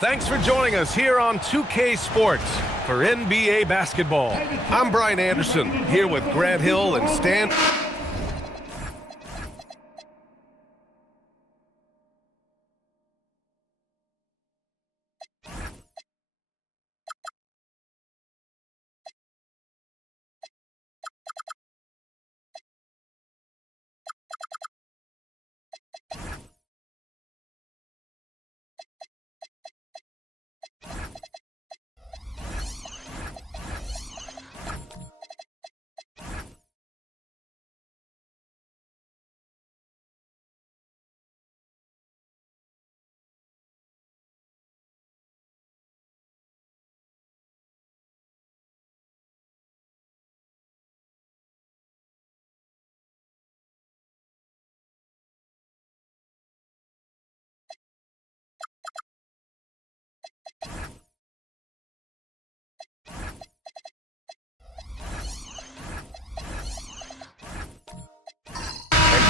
Thanks for joining us here on 2K Sports for NBA basketball. I'm Brian Anderson, here with Grant Hill and Stan.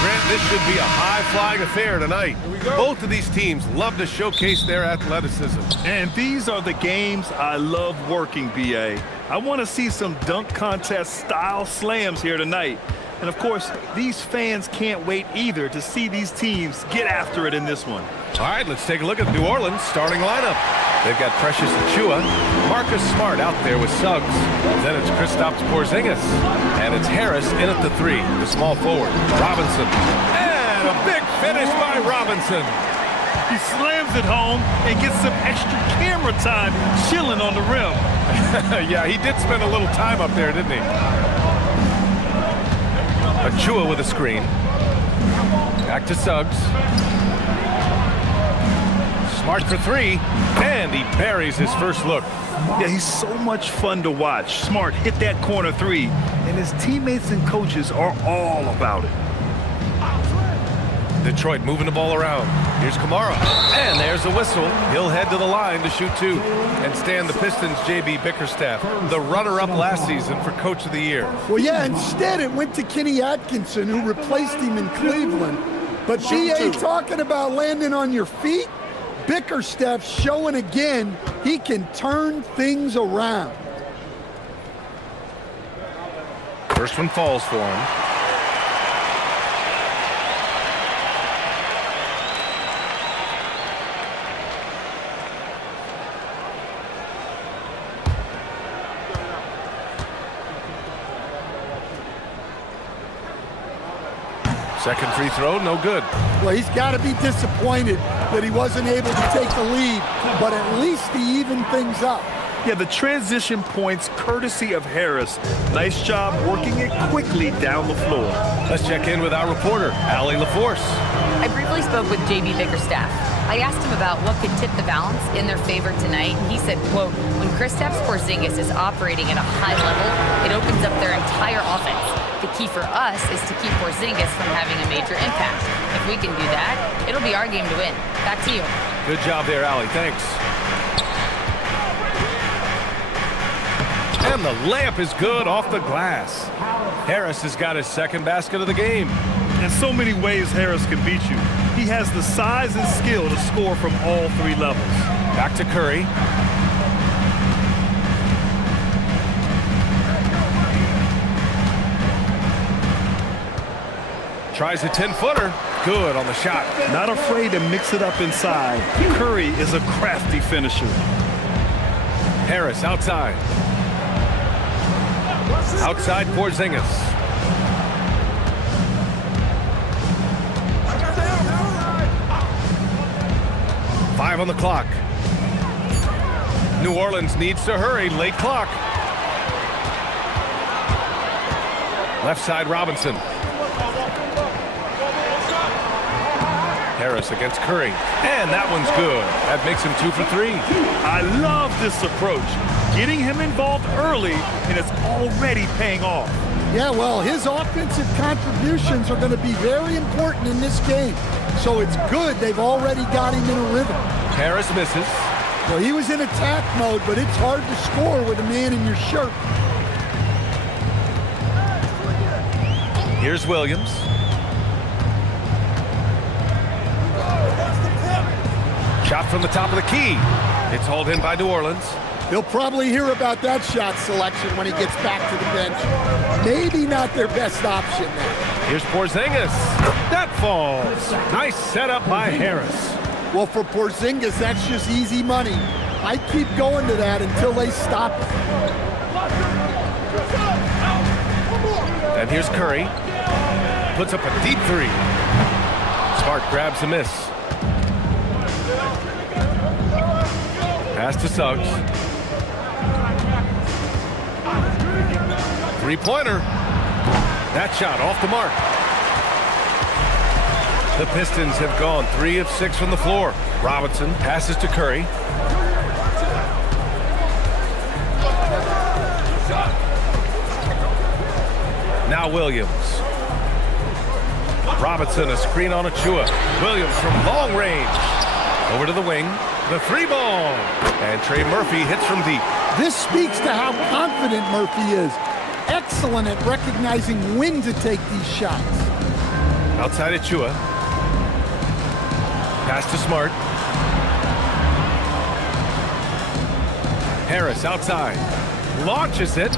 Grant, this should be a high-flying affair tonight. Both of these teams love to showcase their athleticism. And these are the games I love working, B.A. I want to see some dunk contest-style slams here tonight. And, of course, these fans can't wait either to see these teams get after it in this one. All right, let's take a look at New Orleans' starting lineup. They've got Precious Achiuwa, Marcus Smart out there with Suggs. Then it's Kristaps Porzingis, and it's Harris in at the 3, the small forward. Robinson, and a big finish by Robinson. He slams it home and gets some extra camera time chilling on the rim. Yeah, he did spend a little time up there, didn't he? Achiuwa with a screen. Back to Suggs. Smart for 3, and he buries his first look. Yeah, he's so much fun to watch. Smart hit that corner 3, and his teammates and coaches are all about it. Detroit moving the ball around. Here's Kamara, and there's the whistle. He'll head to the line to shoot 2. And Stan, the Pistons' J.B. Bickerstaff, the runner-up last season for Coach of the Year. Well, yeah, instead it went to Kenny Atkinson, who replaced him in Cleveland. But B.A. talking about landing on your feet, Bickerstaff showing again he can turn things around. First one falls for him. Second free throw, no good. Well, he's got to be disappointed that he wasn't able to take the lead, but at least he evened things up. Yeah, the transition points courtesy of Harris. Nice job working it quickly down the floor. Let's check in with our reporter, Allie LaForce. I briefly spoke with J.B. Bickerstaff. I asked him about what could tip the balance in their favor tonight. He said, quote, when Kristaps Porzingis is operating at a high level, it opens up their entire offense. The key for us is to keep Porzingis from having a major impact. If we can do that, it'll be our game to win. Back to you. Good job there, Allie. Thanks. And the layup is good off the glass. Harris has got his second basket of the game. In so many ways, Harris can beat you. He has the size and skill to score from all 3 levels. Back to Curry. Tries a 10-footer. Good on the shot. Not afraid to mix it up inside. Curry is a crafty finisher. Harris outside. Outside Porzingis. Five on the clock. New Orleans needs to hurry. Late clock. Left side Robinson. Harris against Curry. And that one's good. That makes him 2 for 3. I love this approach. Getting him involved early, and it's already paying off. Yeah, well, his offensive contributions are going to be very important in this game. So it's good they've already got him in a rhythm. Harris misses. Well, he was in attack mode, but it's hard to score with a man in your shirt. Here's Williams. Shot from the top of the key. It's hauled in by New Orleans. He'll probably hear about that shot selection when he gets back to the bench. Maybe not their best option there. Here's Porzingis. That falls. Nice setup by Harris. Well, for Porzingis, that's just easy money. I keep going to that until they stop it. And here's Curry. Puts up a deep three. Smart grabs a miss. Pass to Suggs. Three-pointer. That shot off the mark. The Pistons have gone 3 of 6 from the floor. Robinson passes to Curry. Now Williams. Robinson, a screen on Achua. Williams from long range. Over to the wing. The three ball. And Trey Murphy hits from deep. This speaks to how confident Murphy is. Excellent at recognizing when to take these shots. Outside Achua. Pass to Smart. Harris outside. Launches it.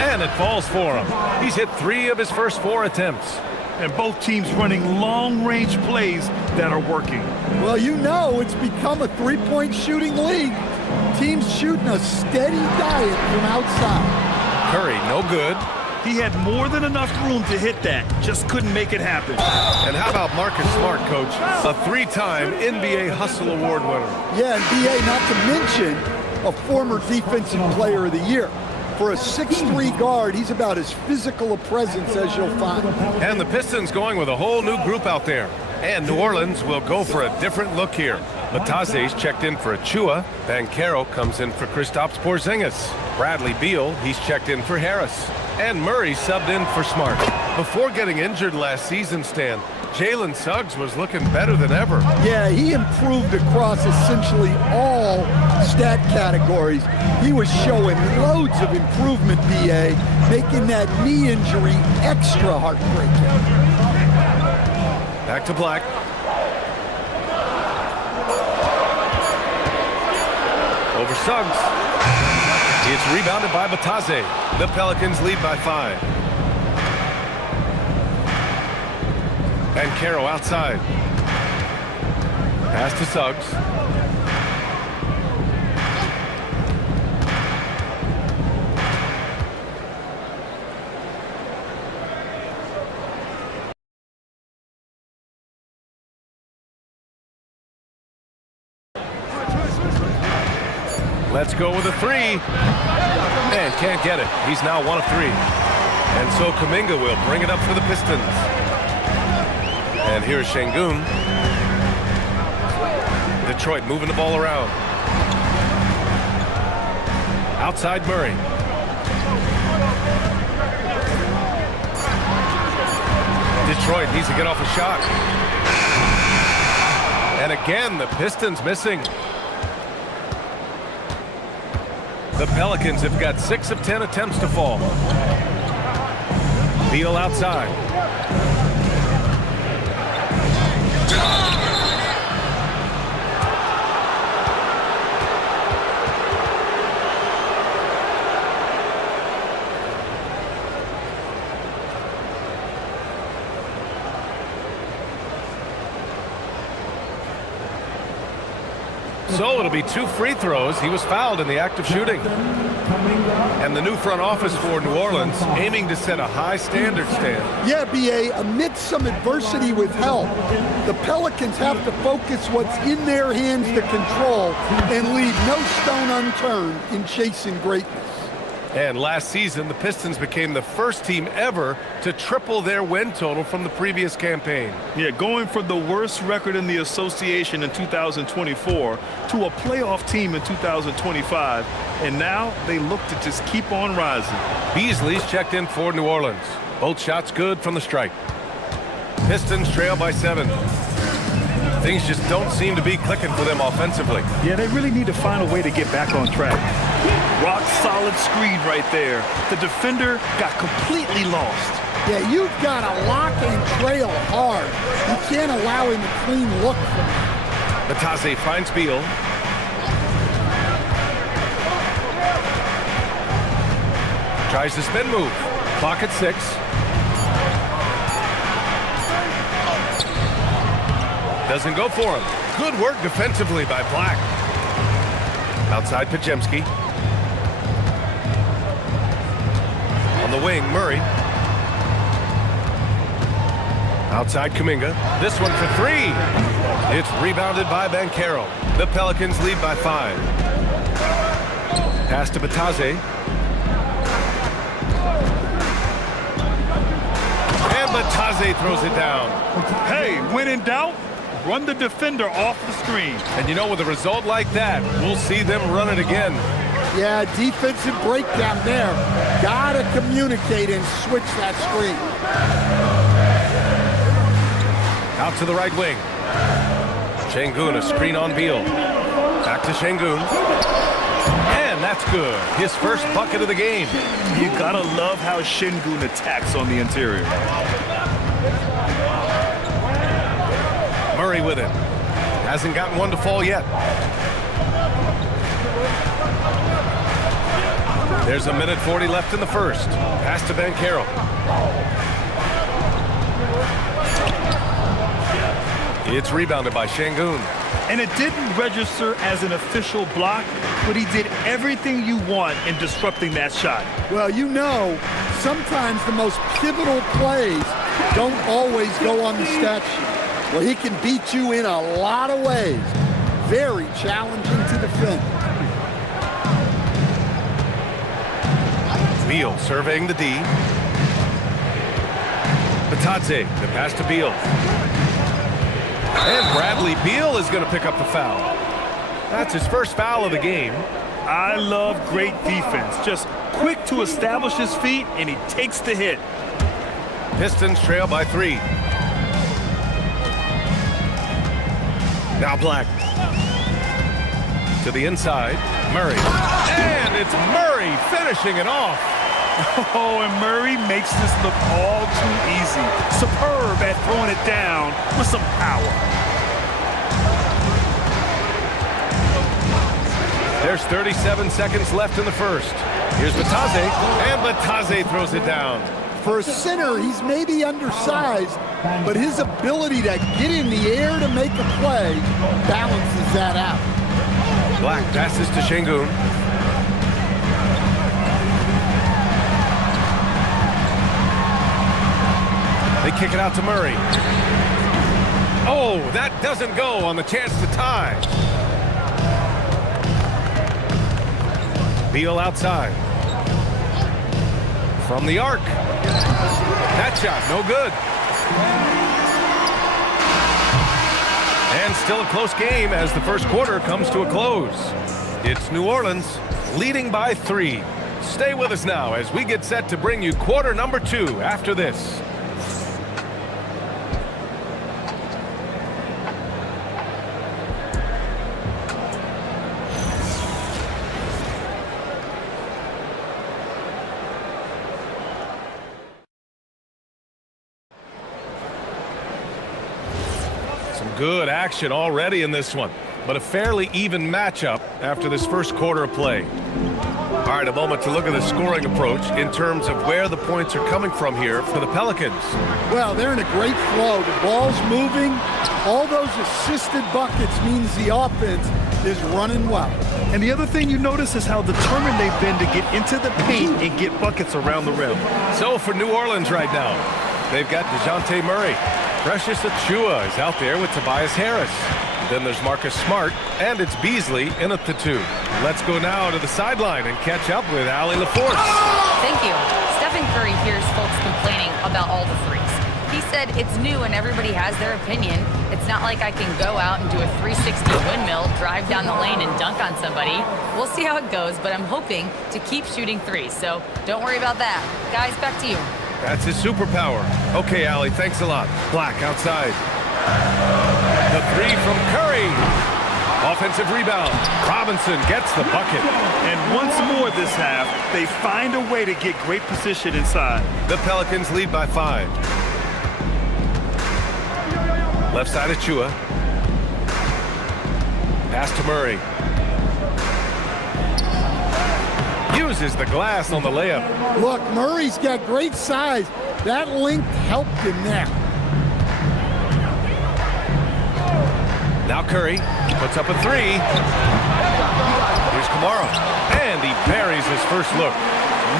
And it falls for him. He's hit 3 of his first 4 attempts. And both teams running long-range plays that are working. Well, you know it's become a three-point shooting league. Teams shooting a steady diet from outside. Curry, no good. He had more than enough room to hit that. Just couldn't make it happen. And how about Marcus Smart, Coach? A 3-time NBA Hustle Award winner. Yeah, and BA, not to mention a former Defensive Player of the Year. For a 6'3" guard, he's about as physical a presence as you'll find. And the Pistons going with a whole new group out there. And New Orleans will go for a different look here. Lataze's checked in for Achua. Banchero comes in for Kristaps Porzingis. Bradley Beal, he's checked in for Harris. And Murray subbed in for Smart. Before getting injured last season, Stan, Jalen Suggs was looking better than ever. Yeah, he improved across essentially all stat categories. He was showing loads of improvement, BA, making that knee injury extra heartbreaking. Back to Black. Over Suggs. It's rebounded by Bataze. The Pelicans lead by 5. And Caro outside. Pass to Suggs. Let's go with a 3. And can't get it. He's now 1 of 3. And so Kuminga will bring it up for the Pistons. And here's Şengün. Detroit moving the ball around. Outside Murray. Detroit needs to get off a shot. And again, the Pistons missing. The Pelicans have got 6 of 10 attempts to fall. Beal outside. So it'll be 2 free throws. He was fouled in the act of shooting. And the new front office for New Orleans aiming to set a high standard, Stan. Yeah, BA, amidst some adversity with help, the Pelicans have to focus what's in their hands to control and leave no stone unturned in chasing greatness. And last season, the Pistons became the first team ever to triple their win total from the previous campaign. Yeah, going from the worst record in the association in 2024 to a playoff team in 2025. And now they look to just keep on rising. Beasley's checked in for New Orleans. Both shots good from the stripe. Pistons trail by 7. Things just don't seem to be clicking for them offensively. Yeah, they really need to find a way to get back on track. Rock solid screen right there. The defender got completely lost. Yeah, you've got to lock and trail hard. You can't allow him a clean look from him. Batase finds Beal. Tries the spin move. Clock at 6. Doesn't go for him. Good work defensively by Black. Outside Pajemski. On the wing, Murray. Outside Kuminga. This one for 3. It's rebounded by Banchero. The Pelicans lead by 5. Pass to Batase. And Batase throws it down. Hey, when in doubt, run the defender off the screen. And you know, with a result like that, we'll see them run it again. Yeah, defensive breakdown there. Gotta communicate and switch that screen. Out to the right wing. Şengün, a screen on Beal. Back to Şengün. And that's good. His first bucket of the game. You gotta love how Şengün attacks on the interior. Murray with it. Hasn't gotten one to fall yet. There's a minute 40 left in the first. Pass to Banchero. It's rebounded by Şengün. And it didn't register as an official block, but he did everything you want in disrupting that shot. Well, you know, sometimes the most pivotal plays don't always go on the stat sheet. Well, he can beat you in a lot of ways. Very challenging to defend. Beal surveying the D. Batase, the pass to Beal. And Bradley Beal is going to pick up the foul. That's his first foul of the game. I love great defense. Just quick to establish his feet, and he takes the hit. Pistons trail by 3. Now Black. To the inside, Murray. And it's Murray finishing it off. Oh, and Murray makes this look all too easy. Superb at throwing it down with some power. There's 37 seconds left in the first. Here's Batase, and Batase throws it down. For a center, he's maybe undersized, but his ability to get in the air to make a play balances that out. Black passes to Şengün. They kick it out to Murray. Oh, that doesn't go on the chance to tie. Beal outside. From the arc. That shot, no good. And still a close game as the first quarter comes to a close. It's New Orleans leading by 3. Stay with us now as we get set to bring you quarter number 2 after this. Good action already in this one, but a fairly even matchup after this first quarter of play. All right, a moment to look at the scoring approach in terms of where the points are coming from here for the Pelicans. Well, they're in a great flow. The ball's moving. All those assisted buckets means the offense is running well. And the other thing you notice is how determined they've been to get into the paint and get buckets around the rim. So for New Orleans right now, they've got DeJounte Murray. Precious Achiuwa is out there with Tobias Harris. Then there's Marcus Smart, and it's Beasley in at the 2. Let's go now to the sideline and catch up with Allie LaForce. Thank you. Stephen Curry hears folks complaining about all the threes. He said it's new and everybody has their opinion. It's not like I can go out and do a 360 windmill, drive down the lane, and dunk on somebody. We'll see how it goes, but I'm hoping to keep shooting threes, so don't worry about that. Guys, back to you. That's his superpower. Okay, Allie, thanks a lot. Black outside. The 3 from Curry. Offensive rebound. Robinson gets the bucket. And once more this half, they find a way to get great position inside. The Pelicans lead by 5. Left side Achiuwa. Pass to Murray. Uses the glass on the layup. Look, Murray's got great size. That length helped him there. Now Curry puts up a three. Here's Kamara, and he buries his first look.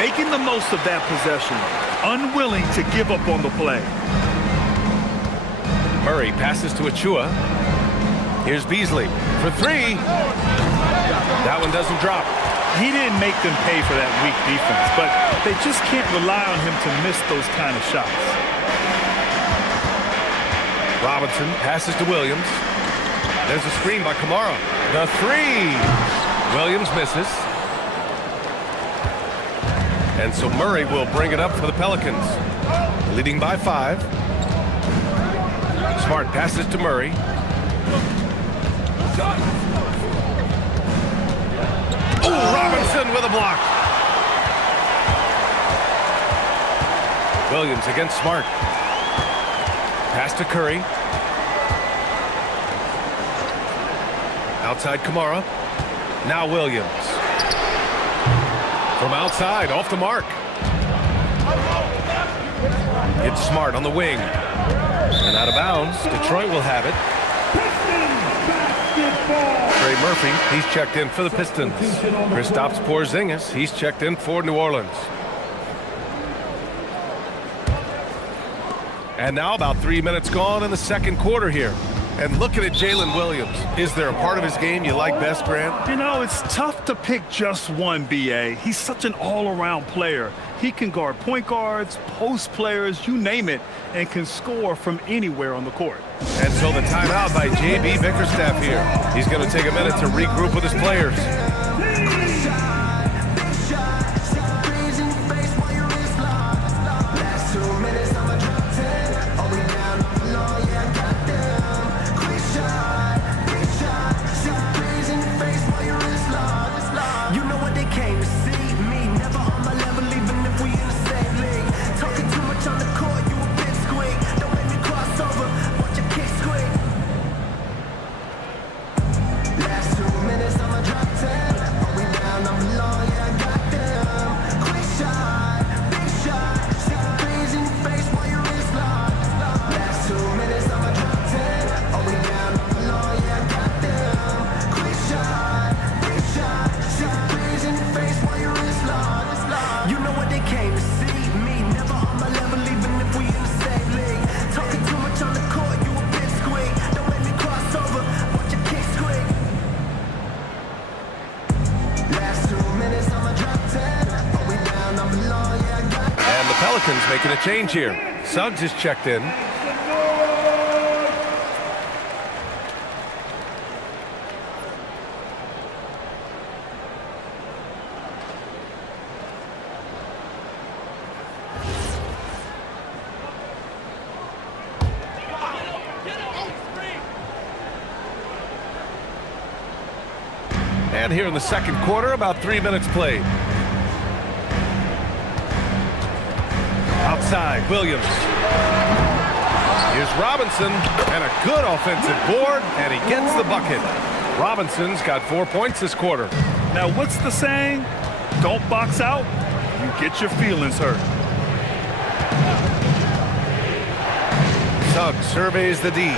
Making the most of that possession, unwilling to give up on the play. Murray passes to Achua. Here's Beasley for three. That one doesn't drop. He didn't make them pay for that weak defense, but they just can't rely on him to miss those kind of shots. Robinson passes to Williams. There's a screen by Kamara. The three. Williams misses. And so Murray will bring it up for the Pelicans, leading by 5. Smart passes to Murray. Oh, Robinson with a block. Williams against Smart. Pass to Curry. Outside Kamara. Now Williams. From outside, off the mark. It's Smart on the wing. And out of bounds. Detroit will have it. Trey Murphy, he's checked in for the Pistons. Kristaps Porzingis, he's checked in for New Orleans. And now about 3 minutes gone in the second quarter here. And looking at Jalen Williams, is there a part of his game you like best, Grant? You know, it's tough to pick just one, B.A. He's such an all-around player. He can guard point guards, post players, you name it, and can score from anywhere on the court. And so the timeout by J.B. Bickerstaff here. He's going to take a minute to regroup with his players. Pelicans making a change here. Suggs is checked in. And here in the second quarter, about 3 minutes played. Outside, Williams. Here's Robinson, and a good offensive board, and he gets the bucket. Robinson's got 4 points this quarter. Now, what's the saying? Don't box out, you get your feelings hurt. Suggs surveys the D.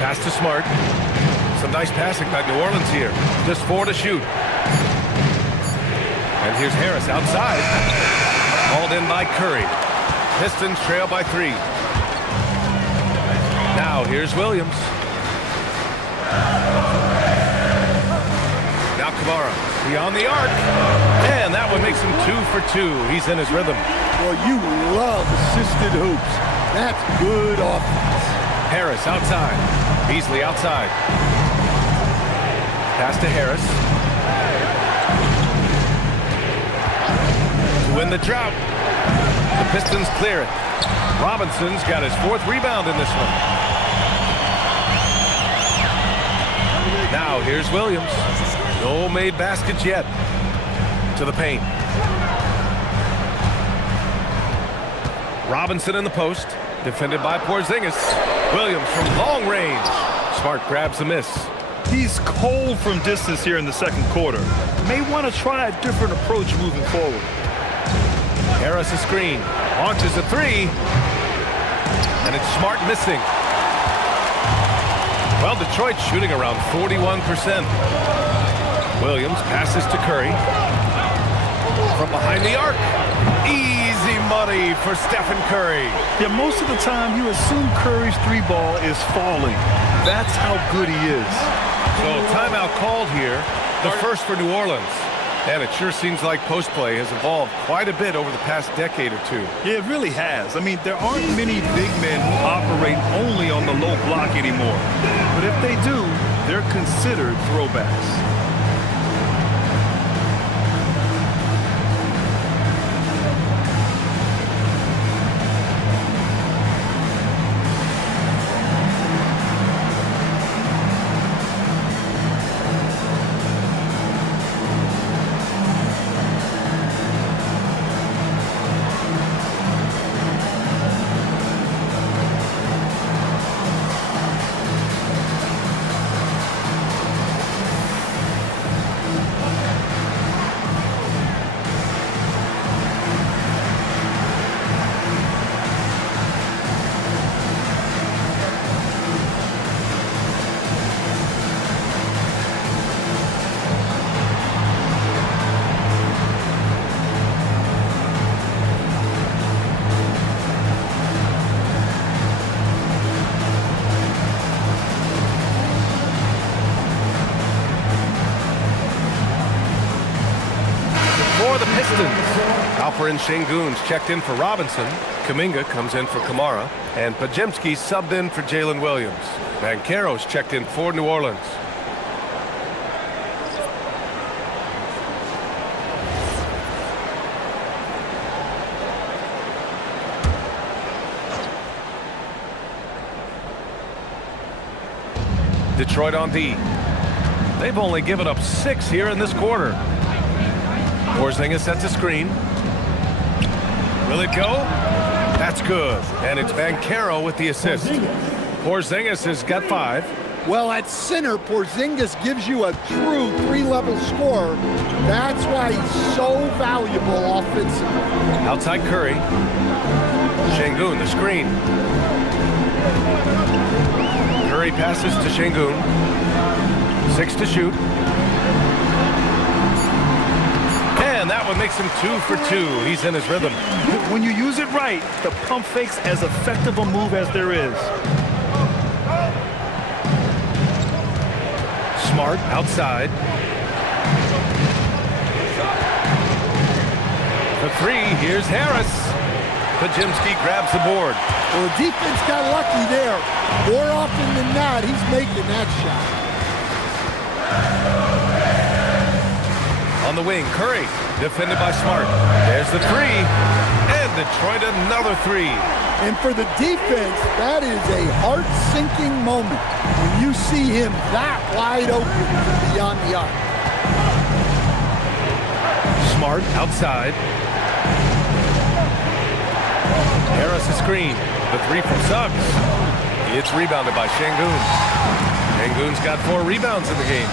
Pass to Smart. Some nice passing by New Orleans here. Just 4 to shoot. And here's Harris outside. Hauled in by Curry. Pistons trail by 3. Now here's Williams. Now Kamara beyond the arc. And that one makes him 2 for 2. He's in his rhythm. Well, you love assisted hoops. That's good offense. Harris outside. Beasley outside. Pass to Harris. To win the drought. The Pistons clear it. Robinson's got his 4th rebound in this one. Now here's Williams. No made baskets yet. To the paint. Robinson in the post. Defended by Porzingis. Williams from long range. Smart grabs the miss. He's cold from distance here in the second quarter. May want to try a different approach moving forward. Harris a screen. Launches a three. And it's Smart missing. Well, Detroit shooting around 41%. Williams passes to Curry. From behind the arc. Easy money for Stephen Curry. Yeah, most of the time you assume Curry's three ball is falling. That's how good he is. So timeout called here, the first for New Orleans. And it sure seems like post play has evolved quite a bit over the past decade or two. Yeah, it really has. I mean, there aren't many big men who operate only on the low block anymore. But if they do, they're considered throwbacks. Alper and Şengün's checked in for Robinson. Kuminga comes in for Kamara. And Podziemski subbed in for Jalen Williams. Banchero's checked in for New Orleans. Detroit on D. They've only given up 6 here in this quarter. Porzingis sets a screen. Will it go? That's good. And it's Banchero with the assist. Porzingis has got 5. Well, at center, Porzingis gives you a true 3-level score. That's why he's so valuable offensively. Outside Curry. Şengün, the screen. Curry passes to Şengün. 6 to shoot. And that one makes him 2 for 2. He's in his rhythm. When you use it right, the pump fake's as effective a move as there is. Smart outside. For 3, here's Harris. Podziemski grabs the board. Well, the defense got lucky there. More often than not, he's making that shot. On the wing, Curry, defended by Smart. There's the 3, and Detroit another 3. And for the defense, that is a heart-sinking moment when you see him that wide open beyond the arc. Smart outside. Harris a screen. The 3 from Suggs. It's rebounded by Şengün. Şengün's got 4 rebounds in the game.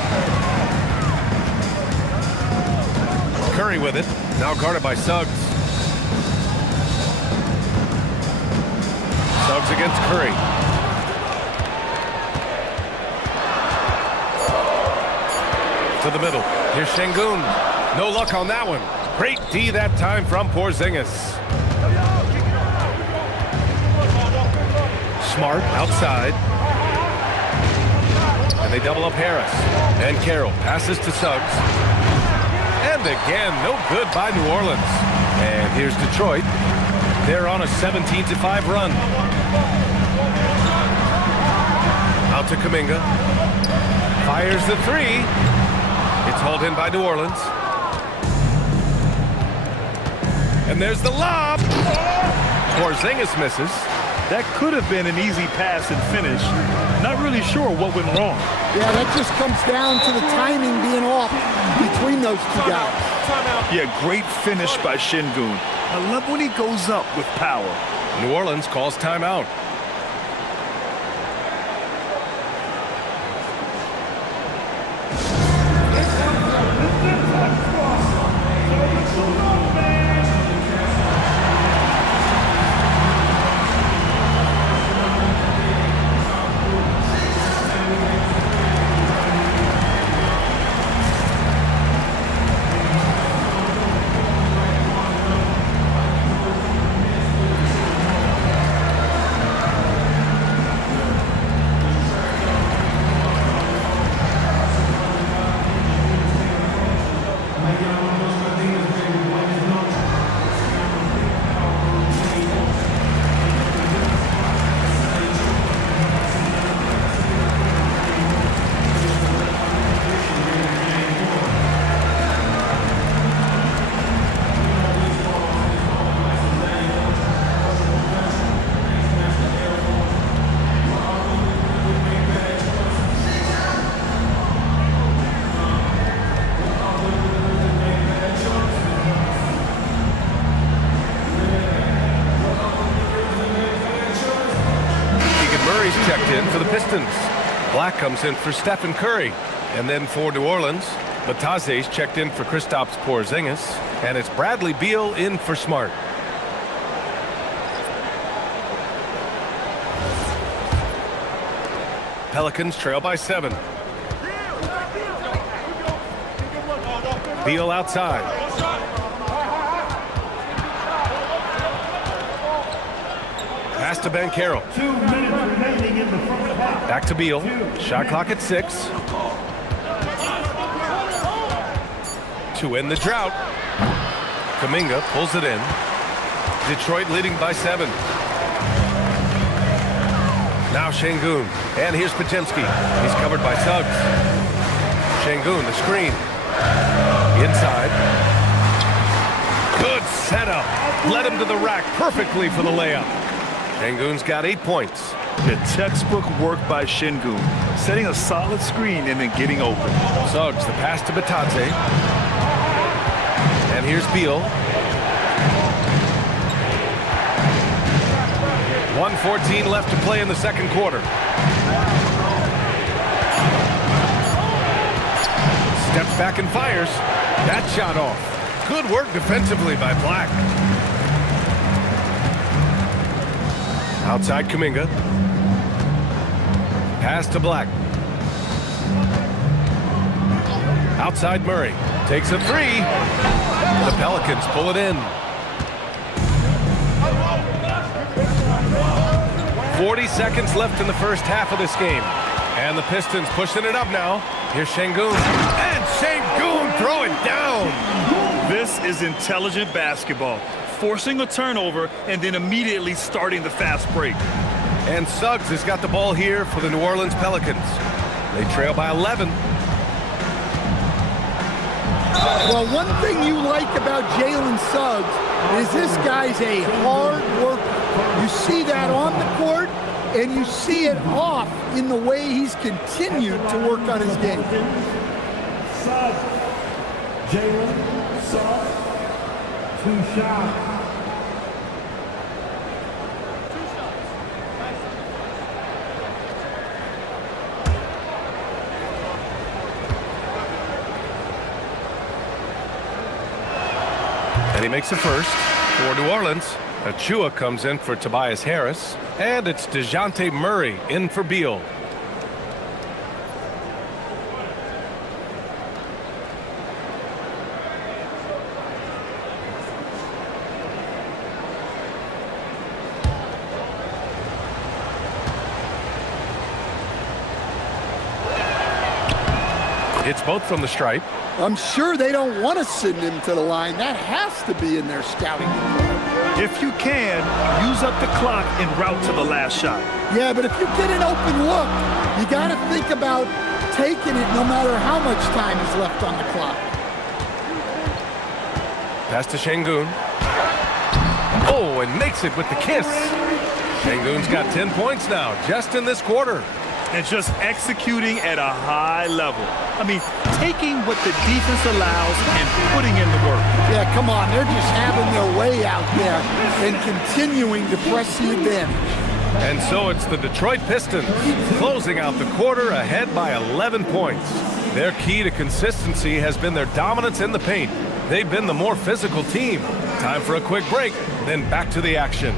Curry with it. Now guarded by Suggs. Suggs against Curry. To the middle. Here's Şengün. No luck on that one. Great D that time from Porzingis. Smart outside. And they double up Harris. And Carroll passes to Suggs. And again, no good by New Orleans. And here's Detroit. They're on a 17-5 run. Out to Kuminga. Fires the 3. It's hauled in by New Orleans. And there's the lob. Porzingis misses. That could have been an easy pass and finish. Not really sure what went wrong. Yeah, that just comes down to the timing being off between those 2 guys. Yeah, great finish by Şengün. I love when he goes up with power. New Orleans calls timeout. Checked in for the Pistons. Black comes in for Stephen Curry. And then for New Orleans, Bataze's checked in for Kristaps Porzingis. And it's Bradley Beal in for Smart. Pelicans trail by 7. Beal outside. Pass to Banchero. 2 minutes remaining in the first half. Back to Beal. Shot clock at 6. To end the drought. Kuminga pulls it in. Detroit leading by 7. Now Şengün. And here's Podziemski. He's covered by Suggs. Şengün, the screen. Inside. Good setup. Led him to the rack perfectly for the layup. Şengün's got 8 points. The textbook work by Şengün, setting a solid screen and then getting open. Suggs, the pass to Bataze. And here's Beal. 1:14 left to play in the second quarter. Steps back and fires. That shot off. Good work defensively by Black. Outside Kuminga. Pass to Black. Outside Murray. Takes a 3. The Pelicans pull it in. 40 seconds left in the first half of this game. And the Pistons pushing it up now. Here's Şengün. And Şengün throwing down. This is intelligent basketball. Forcing a turnover and then immediately starting the fast break. And Suggs has got the ball here for the New Orleans Pelicans. They trail by 11. Well, one thing you like about Jalen Suggs is this guy's a hard worker. You see that on the court, and you see it off in the way he's continued to work on his game. Suggs. Jalen Suggs. 2 shots. And he makes the first for New Orleans. Achua comes in for Tobias Harris. And it's DeJounte Murray in for Beal. It's both from the stripe. I'm sure they don't want to send him to the line. That has to be in their scouting report. If you can, use up the clock en route to the last shot. Yeah, but if you get an open look, you got to think about taking it no matter how much time is left on the clock. Pass to Şengün. Oh, and makes it with the kiss. Şengün's got 10 points now, just in this quarter. And just executing at a high level. I mean, taking what the defense allows and putting in the work. Yeah, come on. They're just having their way out there and continuing to press the advantage. And so it's the Detroit Pistons closing out the quarter ahead by 11 points. Their key to consistency has been their dominance in the paint. They've been the more physical team. Time for a quick break, then back to the action.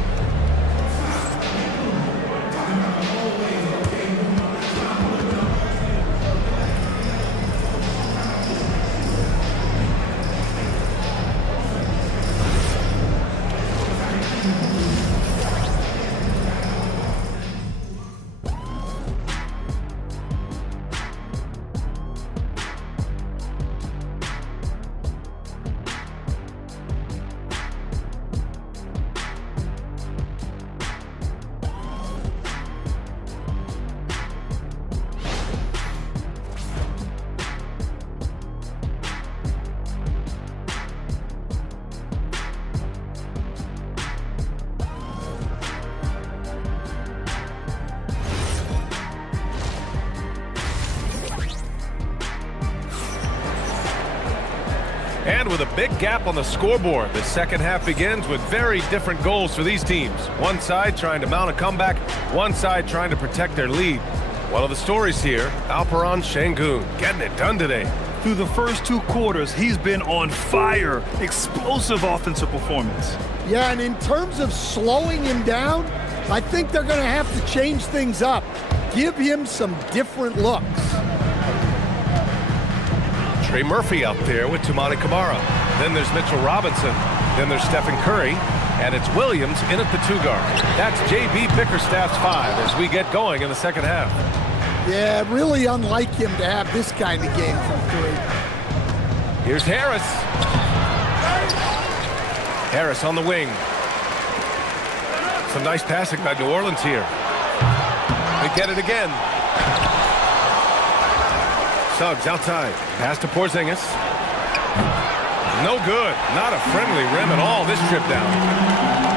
And with a big gap on the scoreboard, the second half begins with very different goals for these teams. One side trying to mount a comeback, one side trying to protect their lead. One of the stories here, Alperon Şengün getting it done today. Through the first 2 quarters, he's been on fire. Explosive offensive performance. Yeah, and in terms of slowing him down, I think they're going to have to change things up. Give him some different looks. Trey Murphy out there with Toumani Camara. Then there's Mitchell Robinson. Then there's Stephen Curry. And it's Williams in at the 2 guard. That's J.B. Bickerstaff's 5 as we get going in the second half. Yeah, really unlike him to have this kind of game from 3. Here's Harris. Harris on the wing. Some nice passing by New Orleans here. They get it again. Suggs outside. Pass to Porzingis. No good. Not a friendly rim at all this trip down.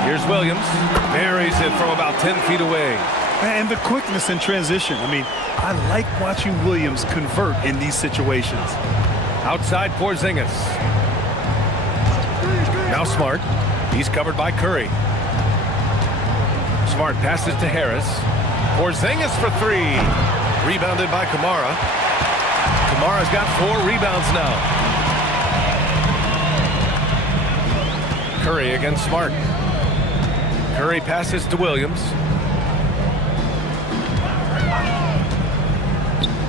Here's Williams. Buries it from about 10 feet away. And the quickness in transition. I mean, I like watching Williams convert in these situations. Outside Porzingis. Now Smart. He's covered by Curry. Smart passes to Harris. Porzingis for 3. Rebounded by Camara. Camara's got 4 rebounds now. Curry against Smart. Curry passes to Williams.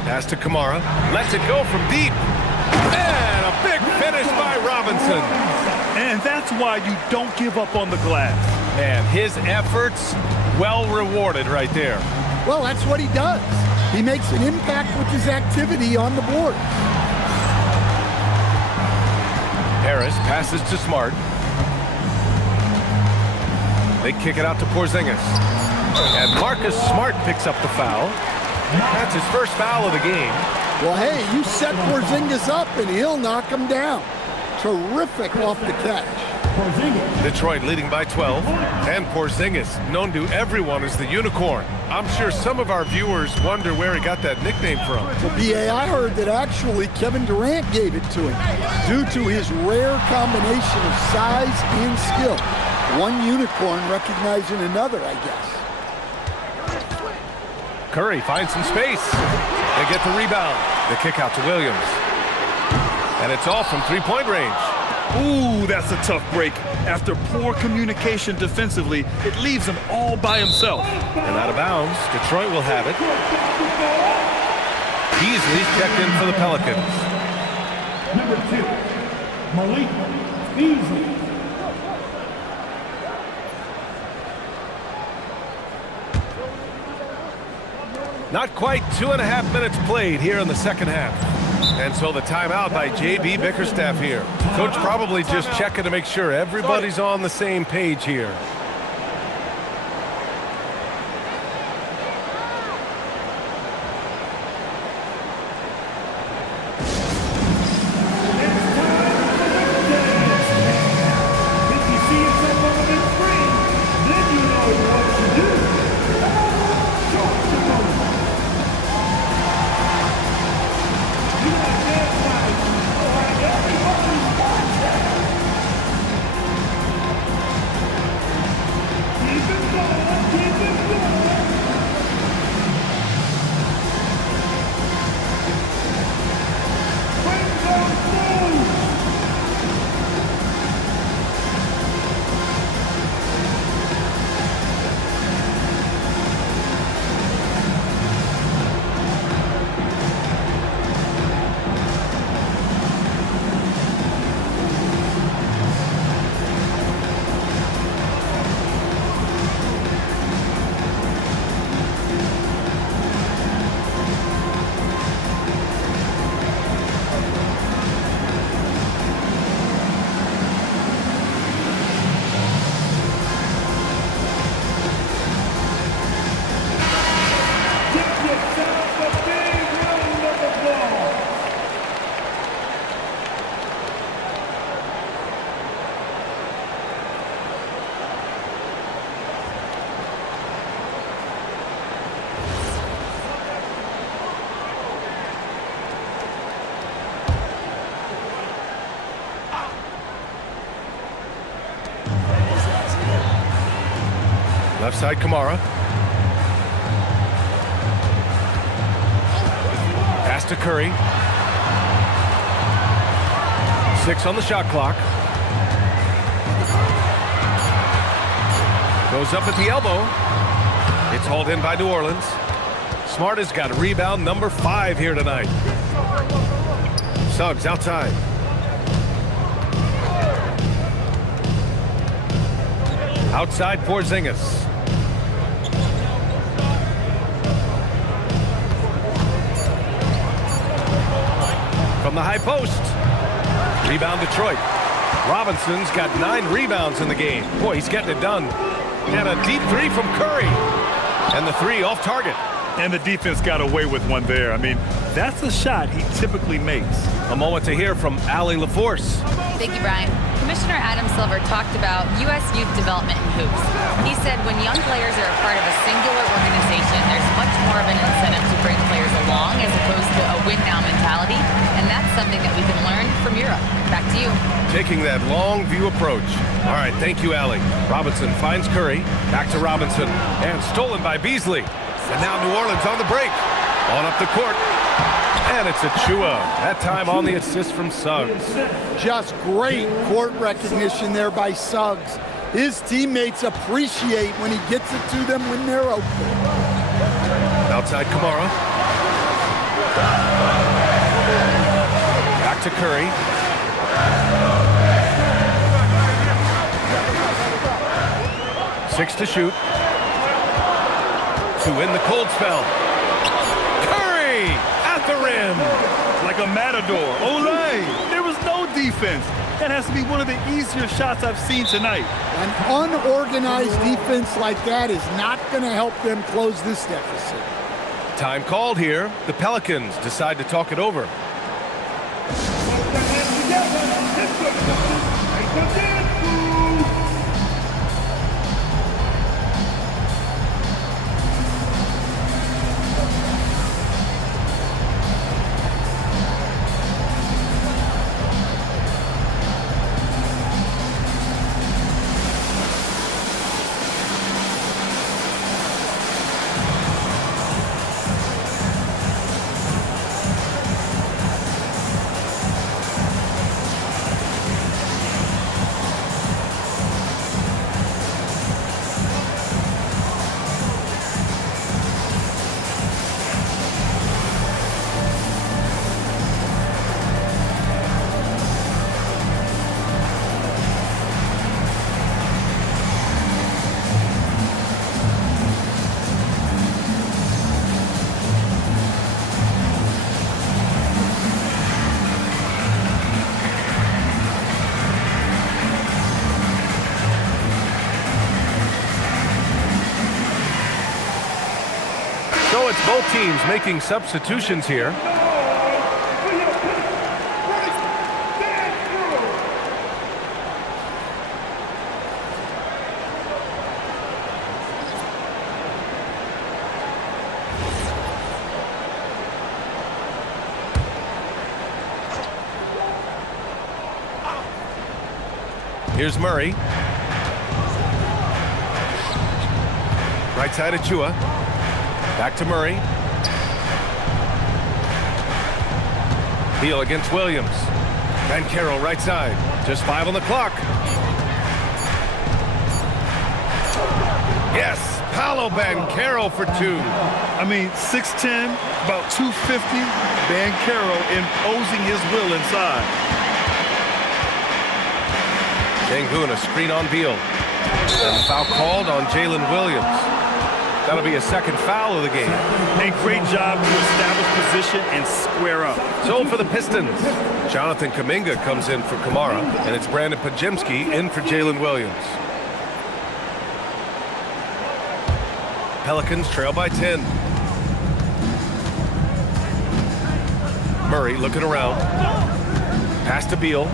Pass to Camara. Lets it go from deep. And a big finish by Robinson. And that's why you don't give up on the glass. And his efforts well rewarded right there. Well, that's what he does. He makes an impact with his activity on the board. Harris passes to Smart. They kick it out to Porzingis. And Marcus Smart picks up the foul. That's his first foul of the game. Well, hey, you set Porzingis up and he'll knock him down. Terrific off the catch. Detroit leading by 12. And Porzingis, known to everyone as the Unicorn. I'm sure some of our viewers wonder where he got that nickname from. Well, B.A., I heard that actually Kevin Durant gave it to him due to his rare combination of size and skill. One unicorn recognizing another, I guess. Curry finds some space. They get the rebound. The kick out to Williams. And it's all from 3-point range. Ooh, that's a tough break. After poor communication defensively, it leaves him all by himself. And out of bounds, Detroit will have it. Beasley's checked in for the Pelicans. Number 2, Malik Beasley. Not quite 2.5 minutes played here in the second half. And so the timeout by J.B. Bickerstaff here. Coach probably just checking to make sure everybody's on the same page here. Left side, Kamara. Pass to Curry. 6 on the shot clock. Goes up at the elbow. It's hauled in by New Orleans. Smart has got rebound number 5 here tonight. Suggs outside. Outside Porzingis. From the high post. Rebound Detroit. Robinson's got 9 rebounds in the game. Boy, he's getting it done. And a deep 3 from Curry. And the 3 off target. And the defense got away with one there. I mean, that's a shot he typically makes. A moment to hear from Allie LaForce. Thank you, Brian. Commissioner Adam Silver talked about U.S. youth development in hoops. He said when young players are a part of a singular organization, there's much more of an incentive to bring players along as opposed to a win-now mentality, and that's something that we can learn from Europe. Back to you. Taking that long view approach. All right, thank you, Allie. Robinson finds Curry. Back to Robinson. And stolen by Beasley. And now New Orleans on the break. On up the court. And it's Achua. That time on the assist from Suggs. Just great court recognition there by Suggs. His teammates appreciate when he gets it to them when they're open. Outside Kamara. Back to Curry. Six to shoot. To win the cold spell. Curry at the rim. Like a matador. Olay! There was no defense. That has to be one of the easier shots I've seen tonight. An unorganized defense like that is not going to help them close this deficit. Time called here. The Pelicans decide to talk it over. So it's both teams making substitutions here. Here's Murray. Right side Achua. Back to Murray. Beal against Williams. Banchero right side. Just 5 on the clock. Yes, Paolo Banchero for 2. I mean, 6'10", about 250. Banchero imposing his will inside. Sengun, a screen on Beal. And a foul called on Jalen Williams. That'll be a second foul of the game. A great job to establish position and square up. So for the Pistons, Jonathan Kuminga comes in for Kamara, and it's Brandon Pajemski in for Jalen Williams. Pelicans trail by 10. Murray looking around. Pass to Beal.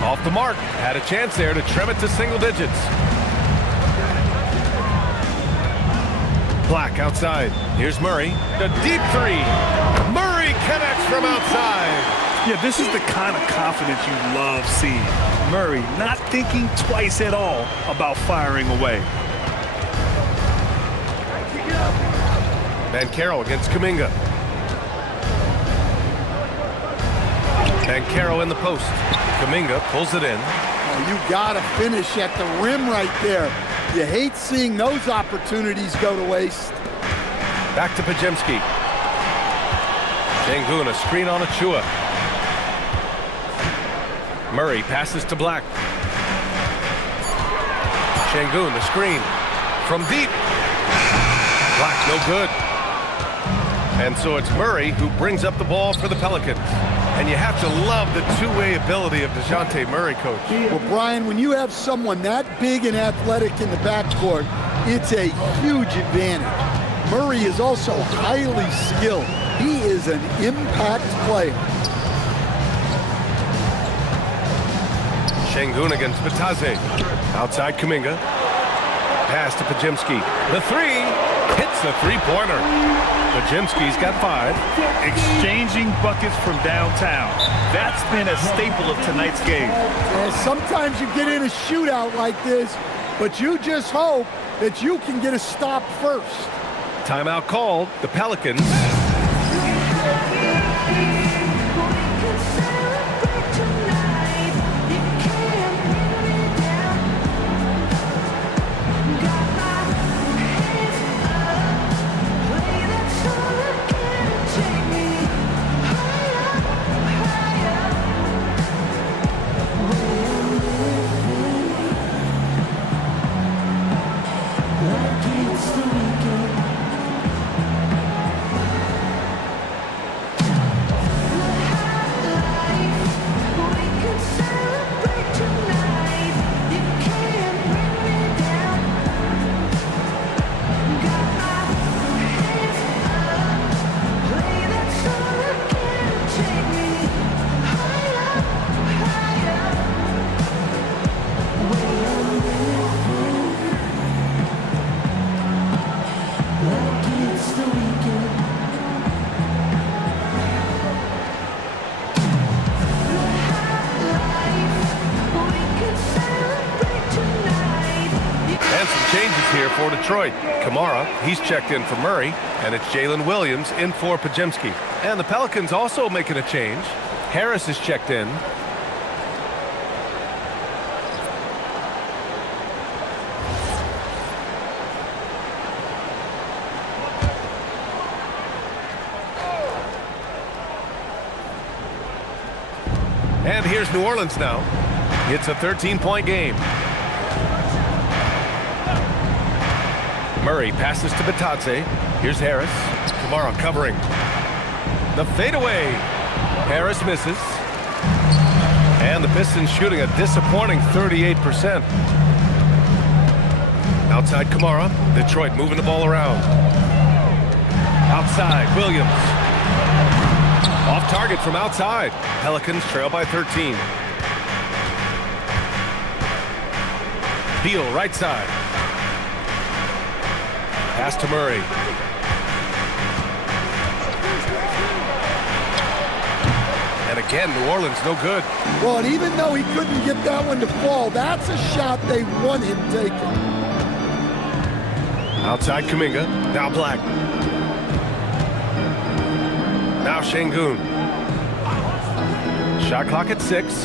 Off the mark. Had a chance there to trim it to single digits. Black outside. Here's Murray. The deep three. Murray connects from outside. Yeah, this is the kind of confidence you love seeing. Murray not thinking twice at all about firing away. Banchero against Kuminga. Banchero in the post. Kuminga pulls it in. Oh, you gotta finish at the rim right there. You hate seeing those opportunities go to waste. Back to Podziemski. Sengun, a screen on Achua. Murray passes to Black. Sengun, the screen. From deep. Black, no good. And so it's Murray who brings up the ball for the Pelicans. And you have to love the two-way ability of DeJounte Murray, Coach. Well, Brian, when you have someone that big and athletic in the backcourt, it's a huge advantage. Murray is also highly skilled. He is an impact player. Sengun against Batadze. Outside Kuminga. Pass to Podziemski. The three. Hits the three-pointer. Podziemski's got 5. Exchanging buckets from downtown. That's been a staple of tonight's game. And sometimes you get in a shootout like this, but you just hope that you can get a stop first. Timeout called. The Pelicans. Here for Detroit. Kamara, he's checked in for Murray, and it's Jalen Williams in for Podziemski. And the Pelicans also making a change. Harris is checked in. And here's New Orleans now. It's a 13-point game. Murray passes to Batadze. Here's Harris. Kamara covering. The fadeaway. Harris misses. And the Pistons shooting a disappointing 38%. Outside Kamara. Detroit moving the ball around. Outside Williams. Off target from outside. Pelicans trail by 13. Beal right side. Pass to Murray. And again, New Orleans no good. Well, and even though he couldn't get that one to fall, that's a shot they want him taking. Outside Kuminga. Now Black. Now Sengun. Shot clock at 6.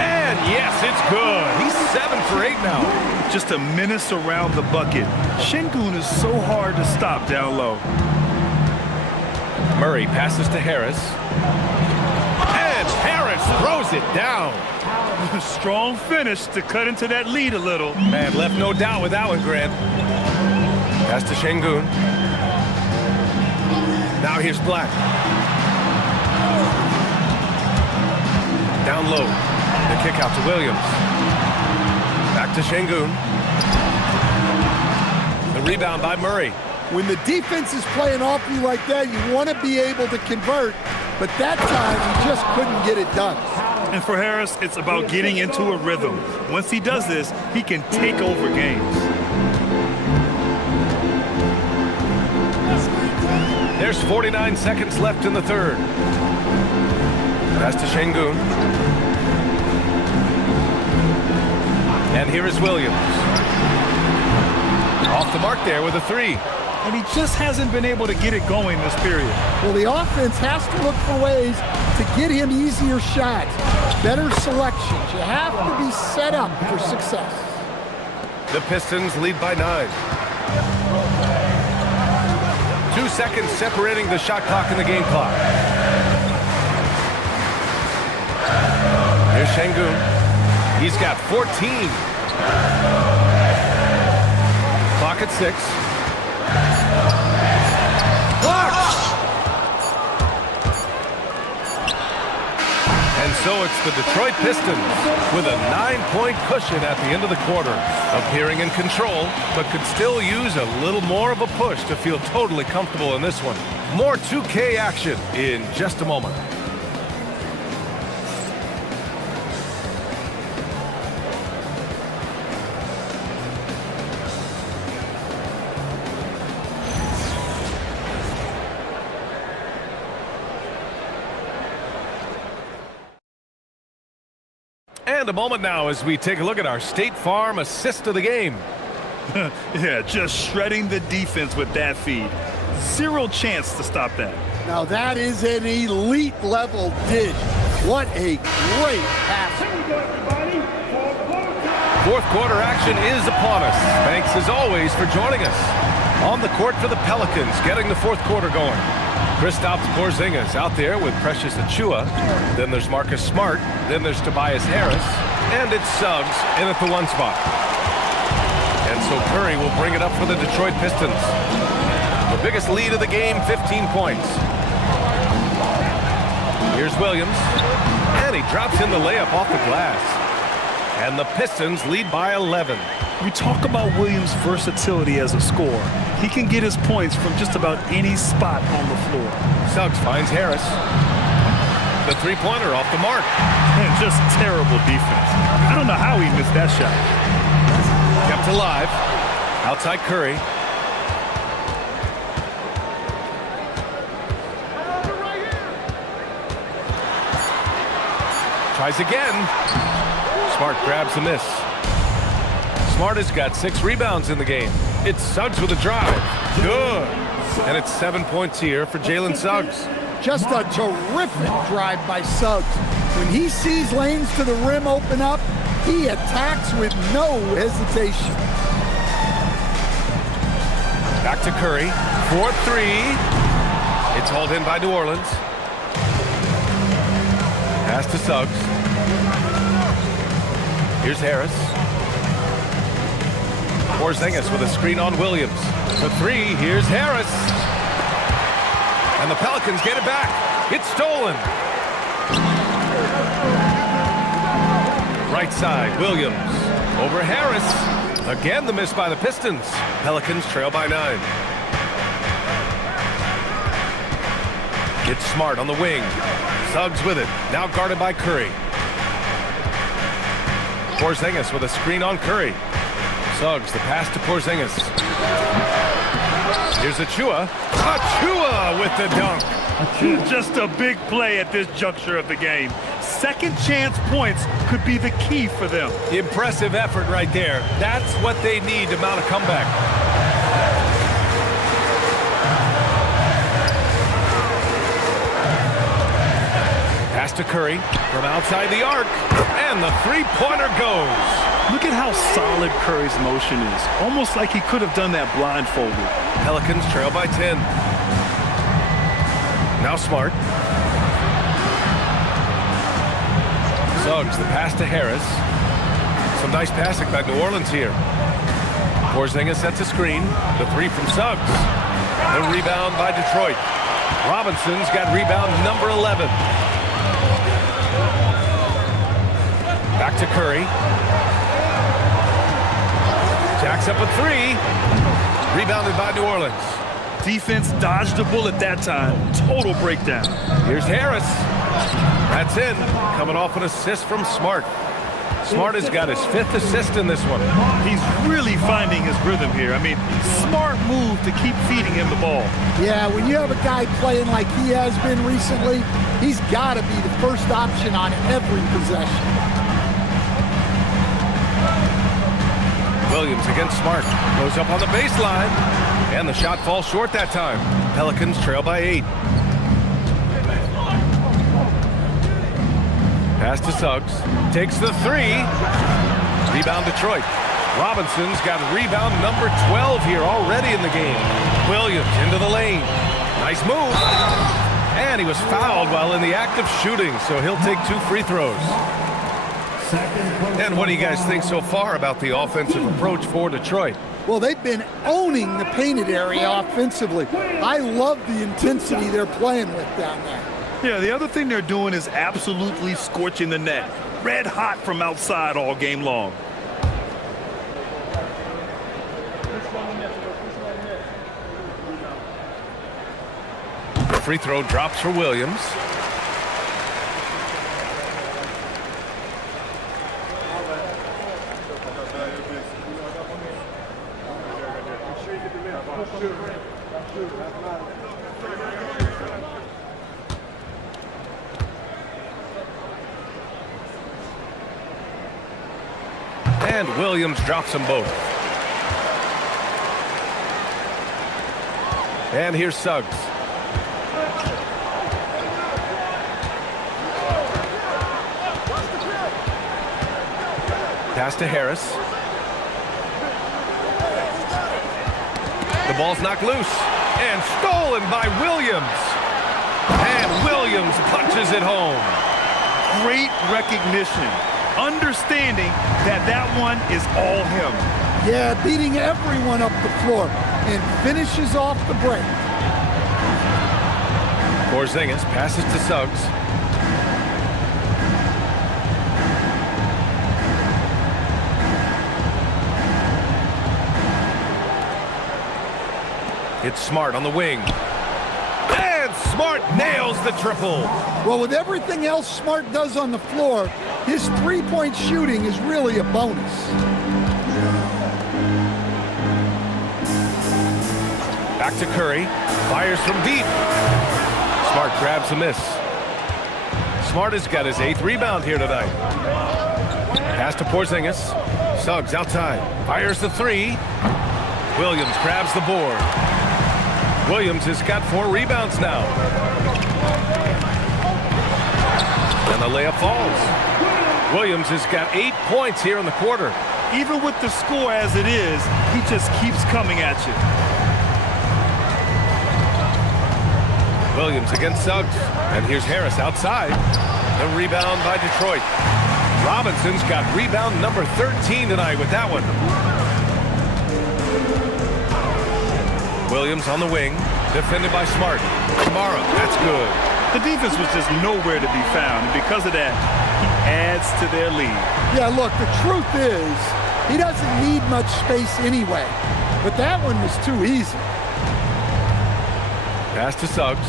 And yes, it's good. He's 7 for 8 now. Just a menace around the bucket. Sengun is so hard to stop down low. Murray passes to Harris. And Harris throws it down. A strong finish to cut into that lead a little. Man, left no doubt with that one, Grant. Pass to Sengun. Now here's Black. Down low. The kick out to Williams. Back to Sengun. The rebound by Murray. When the defense is playing off you like that, you want to be able to convert, but that time he just couldn't get it done. And for Harris, it's about getting into a rhythm. Once he does this, he can take over games. There's 49 seconds left in the third. Pass to Şengün. And here is Williams. Off the mark there with a three. And he just hasn't been able to get it going this period. Well, the offense has to look for ways to get him easier shots, better selections. You have to be set up for success. The Pistons lead by 9. 2 seconds separating the shot clock and the game clock. Here's Şengün. He's got 14. Clock at 6. Blocked! And so it's the Detroit Pistons with a 9-point cushion at the end of the quarter, appearing in control, but could still use a little more of a push to feel totally comfortable in this one. More 2K action in just a moment. And a moment now as we take a look at our State Farm assist of the game. Yeah, just shredding the defense with that feed. Zero chance to stop that. Now that is an elite level dish. What a great pass. Fourth quarter action is upon us. Thanks as always for joining us. On the court for the Pelicans, getting the fourth quarter going. Kristaps Porzingis out there with Precious Achiuwa. Then there's Marcus Smart. Then there's Tobias Harris. And it's Suggs in at the 1 spot. And so Curry will bring it up for the Detroit Pistons. The biggest lead of the game, 15 points. Here's Williams. And he drops in the layup off the glass. And the Pistons lead by 11. We talk about Williams' versatility as a scorer. He can get his points from just about any spot on the floor. Suggs finds Harris. The three-pointer off the mark. And just terrible defense. I don't know how he missed that shot. Kept alive. Outside Curry. Tries again. Smart grabs the miss. Smart has got 6 rebounds in the game. It's Suggs with a drive. Good. And it's 7 points here for Jalen Suggs. Just a terrific drive by Suggs. When he sees lanes to the rim open up, he attacks with no hesitation. Back to Curry. 4-3. It's hauled in by New Orleans. Pass to Suggs. Here's Harris. Porzingis with a screen on Williams. For 3, here's Harris. And the Pelicans get it back. It's stolen. Right side, Williams. Over Harris. Again, the miss by the Pistons. Pelicans trail by 9. It's Smart on the wing. Suggs with it. Now guarded by Curry. Porzingis with a screen on Curry. Suggs, the pass to Porzingis. Here's Achiuwa. Achiuwa with the dunk. Just a big play at this juncture of the game. Second chance points could be the key for them. Impressive effort right there. That's what they need to mount a comeback. Pass to Curry from outside the arc. And the three-pointer goes. Look at how solid Curry's motion is. Almost like he could have done that blindfolded. Pelicans trail by 10. Now Smart. Suggs, the pass to Harris. Some nice passing by New Orleans here. Porzingis sets a screen. The 3 from Suggs. The rebound by Detroit. Robinson's got rebound number 11. Back to Curry. Jacks up a 3. Rebounded by New Orleans. Defense dodged a bullet that time. Total breakdown. Here's Harris. That's in. Coming off an assist from Smart. Smart has got his 5th assist in this one. He's really finding his rhythm here. I mean, smart move to keep feeding him the ball. Yeah, when you have a guy playing like he has been recently, he's got to be the first option on every possession. Williams against Smart. Goes up on the baseline. And the shot falls short that time. Pelicans trail by 8. Pass to Suggs. Takes the 3. Rebound Detroit. Robinson's got rebound number 12 here already in the game. Williams into the lane. Nice move. And he was fouled while in the act of shooting, so he'll take 2 free throws. And what do you guys think so far about the offensive approach for Detroit? Well, they've been owning the painted area offensively. I love the intensity they're playing with down there. Yeah, the other thing they're doing is absolutely scorching the net. Red hot from outside all game long. The free throw drops for Williams. And Williams drops them both. And here's Suggs. Pass to Harris. The ball's knocked loose and stolen by Williams. And Williams punches it home. Great recognition. Understanding that one is all him. Yeah, beating everyone up the floor and finishes off the break. Porzingis passes to Suggs. It's Smart on the wing. And Smart nails the triple. Well, with everything else Smart does on the floor, his three-point shooting is really a bonus. Back to Curry. Fires from deep. Smart grabs a miss. Smart has got his 8th rebound here tonight. Pass to Porzingis. Suggs outside. Fires the 3. Williams grabs the board. Williams has got 4 rebounds now. And the layup falls. Williams has got 8 points here in the quarter. Even with the score as it is, he just keeps coming at you. Williams against Suggs. And here's Harris outside. The rebound by Detroit. Robinson's got rebound number 13 tonight with that one. Williams on the wing. Defended by Smart. Kamara, that's good. The defense was just nowhere to be found, and because of that, he adds to their lead. Yeah, look, the truth is, he doesn't need much space anyway. But that one was too easy. Pass to Suggs.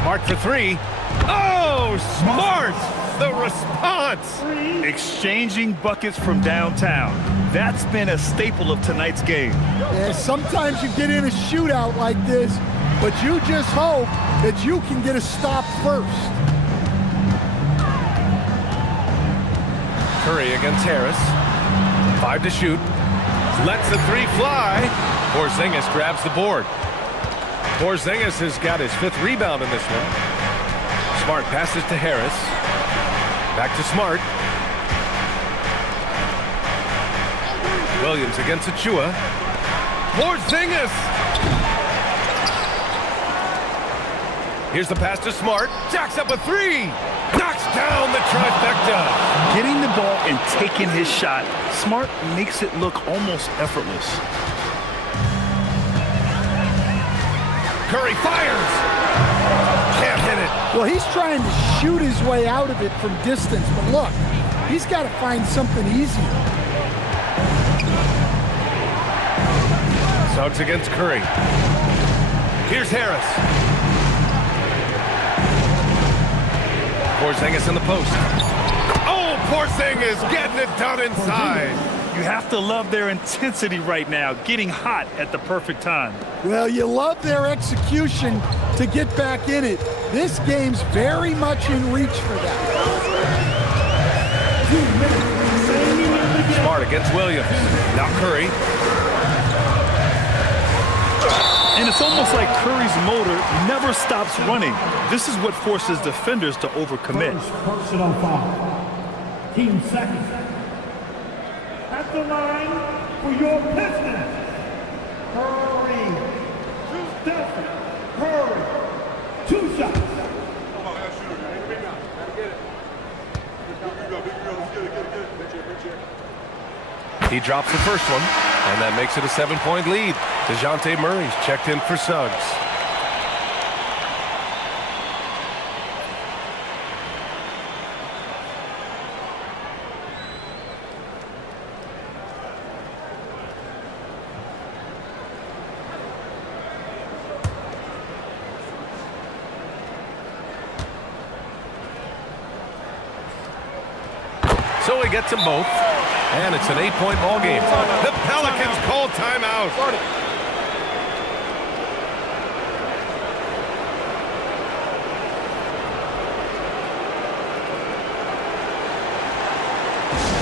Smart for 3. Oh, Smart! The response! Exchanging buckets from downtown. That's been a staple of tonight's game. Yeah, sometimes you get in a shootout like this, but you just hope that you can get a stop first. Curry against Harris. 5 to shoot. Lets the 3 fly. Porzingis grabs the board. Porzingis has got his 5th rebound in this one. Smart passes to Harris. Back to Smart. Williams against Achua. Porzingis! Here's the pass to Smart. Jacks up a 3. Knocks down the trifecta. Getting the ball and taking his shot, Smart makes it look almost effortless. Curry fires. Can't hit it. Well, he's trying to shoot his way out of it from distance, but look, he's got to find something easier. Suggs against Curry. Here's Harris. Porzingis in the post. Porzingis getting it done inside. You have to love their intensity right now, getting hot at the perfect time. Well, you love their execution to get back in it. This game's very much in reach for them. 2 minutes remaining in the game. Smart against Williams. Now Curry. And it's almost like Curry's motor never stops running. This is what forces defenders to overcommit. First personal foul. Team second. At the line for your Pistons. Curry. Stephen Curry. 2 shots. He drops the first one, and that makes it a 7-point lead. DeJounte Murray's checked in for Suggs. So he gets them both, and it's an 8-point ball game. The Pelicans call timeout.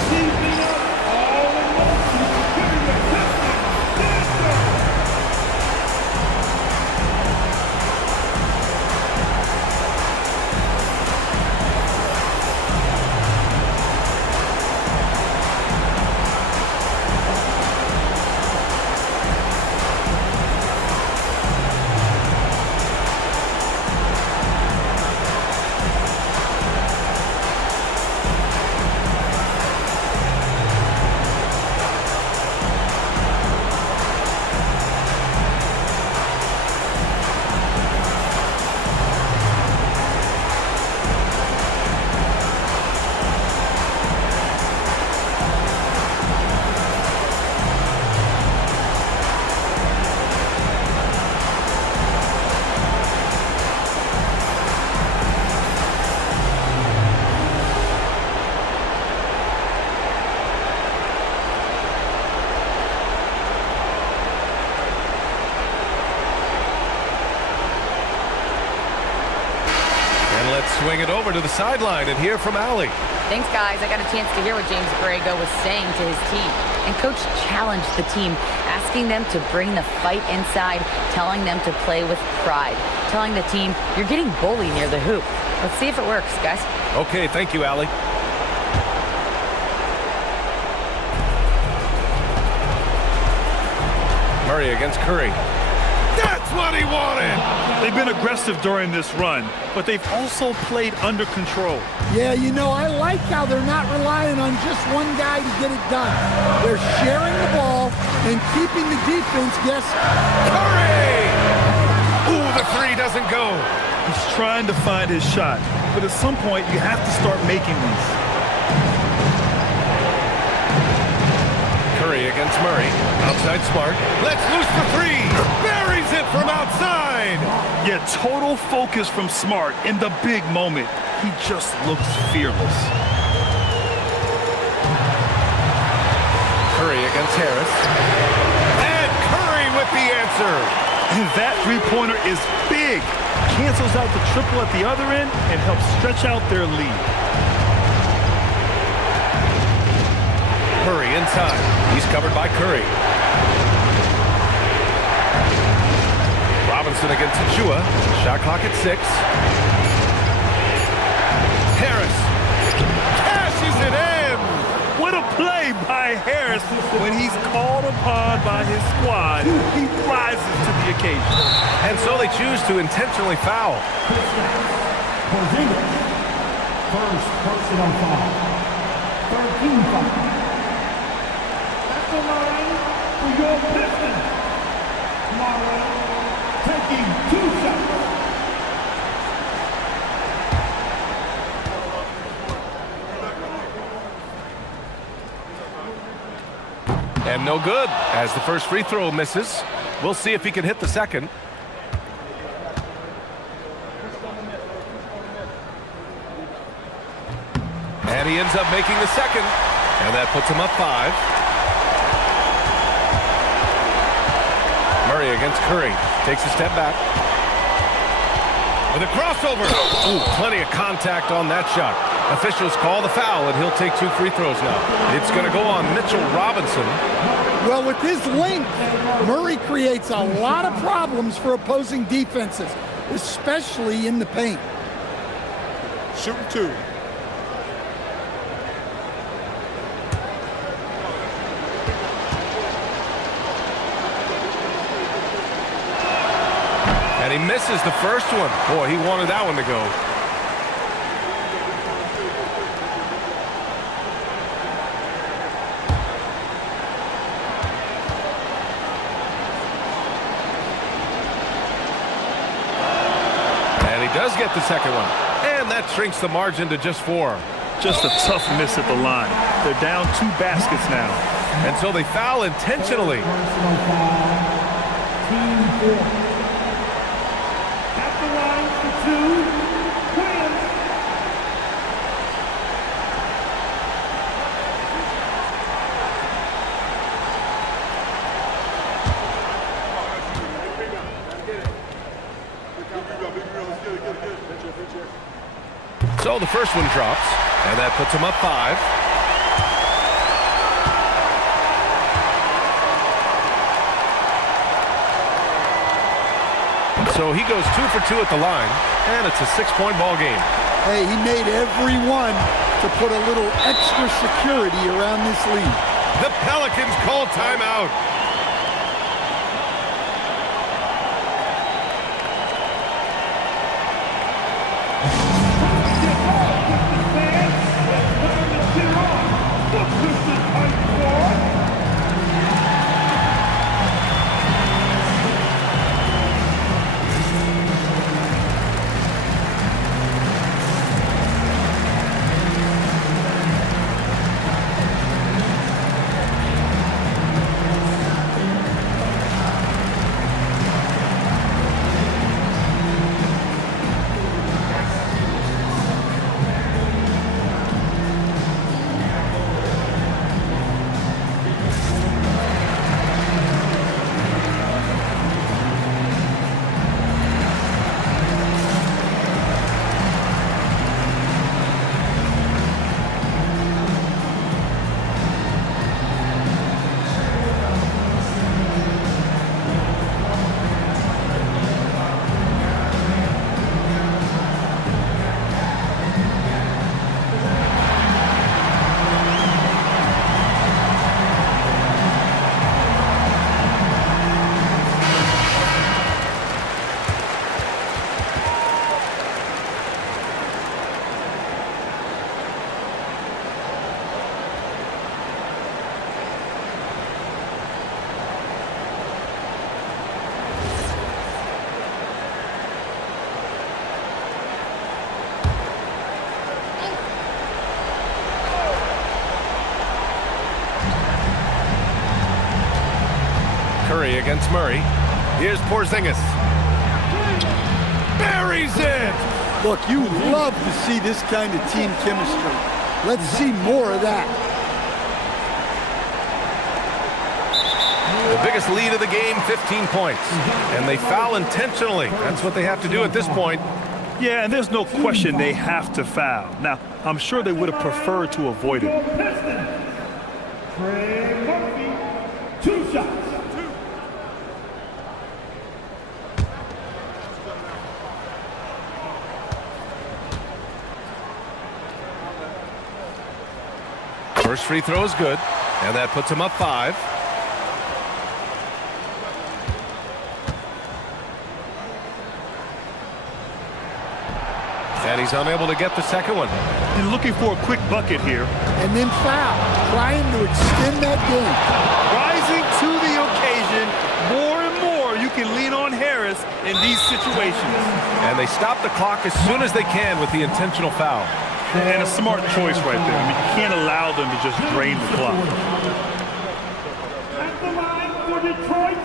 Keeping up all in motion. Giving the Pistons Swing it over to the sideline and hear from Allie. Thanks, guys. I got a chance to hear what James Borrego was saying to his team. And Coach challenged the team, asking them to bring the fight inside, telling them to play with pride, telling the team, you're getting bullied near the hoop. Let's see if it works, guys. Okay, thank you, Allie. Murray against Curry. That's what he wanted! They've been aggressive during this run, but they've also played under control. Yeah, you know, I like how they're not relying on just one guy to get it done. They're sharing the ball and keeping the defense guessing. Curry! Ooh, the three doesn't go. He's trying to find his shot, but at some point you have to start making these. Curry against Murray. Outside Smart. Let's loose the three. Buries it from outside. Yeah, total focus from Smart in the big moment. He just looks fearless. Curry against Harris. And Curry with the answer. And that three-pointer is big. Cancels out the triple at the other end and helps stretch out their lead. Murray inside. He's covered by Curry. Robinson against Achua. Shot clock at 6. Harris cashes it in. What a play by Harris. When he's called upon by his squad, he rises to the occasion. And so they choose to intentionally foul. Porzingis. First personal foul. 13 foul. At the line for your Pistons. Murray taking 2 shots. And no good, as the first free throw misses. We'll see if he can hit the second. And he ends up making the second. And that puts him up 5. Murray against Curry. Takes a step back. With a crossover. Ooh, plenty of contact on that shot. Officials call the foul, and he'll take 2 free throws now. It's going to go on Mitchell Robinson. Well, with his length, Murray creates a lot of problems for opposing defenses, especially in the paint. Shooting 2. And he misses the first one. Boy, he wanted that one to go. And he does get the second one. And that shrinks the margin to just 4. Just a tough miss at the line. They're down 2 baskets now. And so they foul intentionally. Team 4. At the line for 2, Williams. So the first one drops, and that puts him up 5. So he goes 2 for 2 at the line, and it's a 6-point ball game. Hey, he made every one to put a little extra security around this lead. The Pelicans call timeout. Curry against Murray. Here's Porzingis. Buries it! Look, you love to see this kind of team chemistry. Let's see more of that. The biggest lead of the game, 15 points. And they foul intentionally. That's what they have to do at this point. Yeah, and there's no question they have to foul. Now, I'm sure they would have preferred to avoid it. Trey Murphy, 2 shots. First free throw is good, and that puts him up 5. And he's unable to get the second one. He's looking for a quick bucket here. And then foul, trying to extend that game. Rising to the occasion, more and more you can lean on Harris in these situations. And they stop the clock as soon as they can with the intentional foul. And a smart choice right there. I mean, you can't allow them to just drain the clock. At the line for Detroit,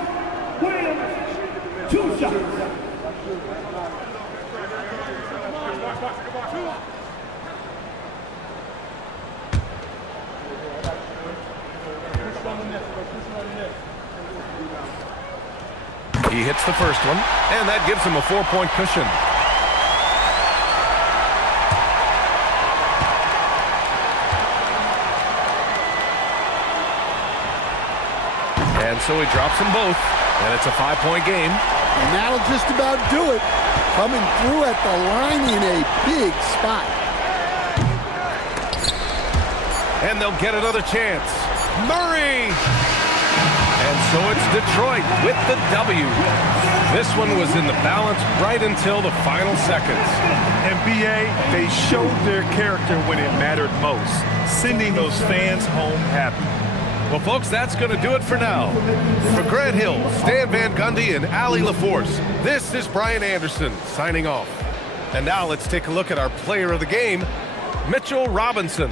Williams, 2 shots. He hits the first one, and that gives him a 4-point cushion. And so he drops them both, and it's a 5-point game. And that'll just about do it. Coming through at the line in a big spot. And they'll get another chance. Murray! And so it's Detroit with the W. This one was in the balance right until the final seconds. And B.A., they showed their character when it mattered most, sending those fans home happy. Well, folks, that's going to do it for now. For Grant Hill, Stan Van Gundy, and Allie LaForce, this is Brian Anderson signing off. And now let's take a look at our player of the game, Mitchell Robinson.